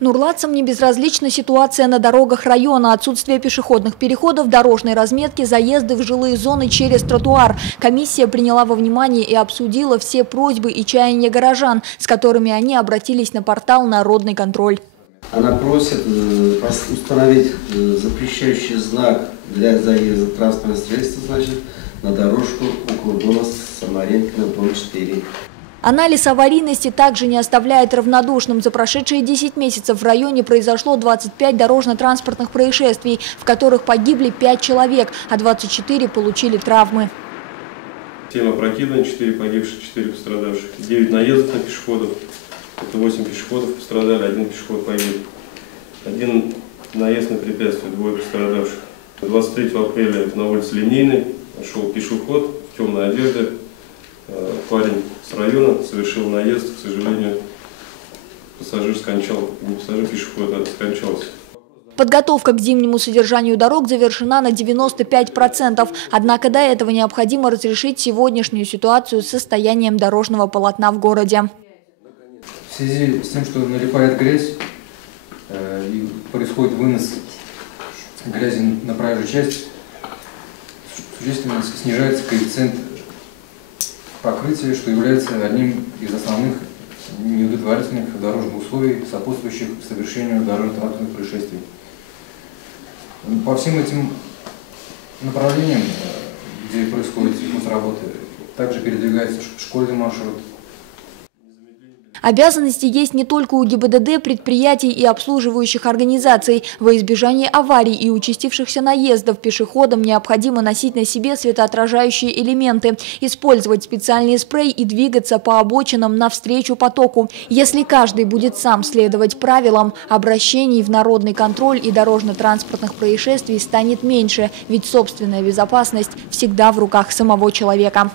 Нурлатцам не безразлична ситуация на дорогах района, отсутствие пешеходных переходов, дорожной разметки, заезды в жилые зоны через тротуар. Комиссия приняла во внимание и обсудила все просьбы и чаяния горожан, с которыми они обратились на портал «Народный контроль». Она просит установить запрещающий знак для заезда транспортных средств, на дорожку около дома Самаренкина, дом 4. Анализ аварийности также не оставляет равнодушным. За прошедшие 10 месяцев в районе произошло 25 дорожно-транспортных происшествий, в которых погибли 5 человек, а 24 получили травмы. 7 опрокидываний, 4 погибших, 4 пострадавших, 9 наездов на пешеходов. Это 8 пешеходов пострадали, 1 пешеход погиб. 1 наезд на препятствие, 2 пострадавших. 23 апреля на улице Линейной шел пешеход в темной одежде. Парень с района совершил наезд, к сожалению, пассажир скончался, не пассажир, пешеход, а скончался. Подготовка к зимнему содержанию дорог завершена на 95%. Однако до этого необходимо разрешить сегодняшнюю ситуацию с состоянием дорожного полотна в городе. В связи с тем, что налипает грязь и происходит вынос грязи на проезжую часть, существенно снижается коэффициент покрытия, что является одним из основных неудовлетворительных дорожных условий, сопутствующих совершению дорожно-транспортных происшествий. По всем этим направлениям, где происходит работы, также передвигается школьный маршрут. Обязанности есть не только у ГИБДД, предприятий и обслуживающих организаций. Во избежание аварий и участившихся наездов пешеходам необходимо носить на себе светоотражающие элементы, использовать специальный спрей и двигаться по обочинам навстречу потоку. Если каждый будет сам следовать правилам, обращений в народный контроль и дорожно-транспортных происшествий станет меньше, ведь собственная безопасность всегда в руках самого человека.